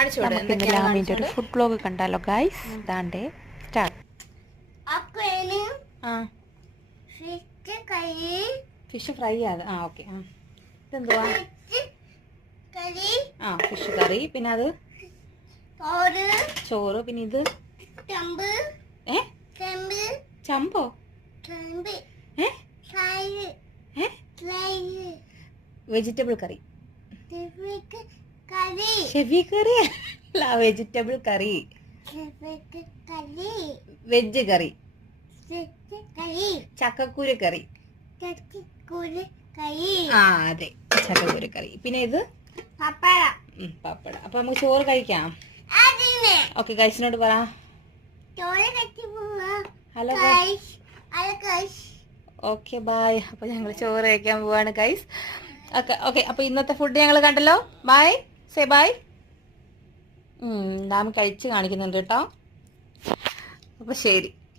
നമുക്ക് ഇന്ന് ലാമിൻ്റെ ഒരു ഫുഡ് വ്ലോഗ് കണ്ടാലോ ഗൈസ്. ദാണ്ടേ സ്റ്റാർട്ട്. ഫിഷ് ഫ്രൈ ആണ്. ഓക്കെ. ഇതെന്തുവാ? Fish curry. പിന്നെ അത് ചോറ്. പിന്നെ ഇത് ചമ്പോ വെജിറ്റബിൾ കറി. ഷെഫി കറി അല്ല, വെജിറ്റബിൾ കറി. വെജ് കറി. ചക്കക്കൂര കറി. അതെ, ചക്കക്കൂര കറി. പിന്നെ ഇത് പപ്പട. അപ്പൊ നമുക്ക് ചോറ് കഴിക്കാം. ഓക്കെ, ഗൈസിനോട് പറ ഹലോ. Okay, by. അപ്പൊ ഞങ്ങൾ ചോറ് കഴിക്കാൻ പോവാണ് ഗൈസ്. ഓക്കെ. അപ്പൊ ഇന്നത്തെ ഫുഡ് ഞങ്ങൾ കണ്ടല്ലോ. Bye, say bye. നാം കഴിച്ച് കാണിക്കുന്നുണ്ട് കേട്ടോ. അപ്പൊ ശരി.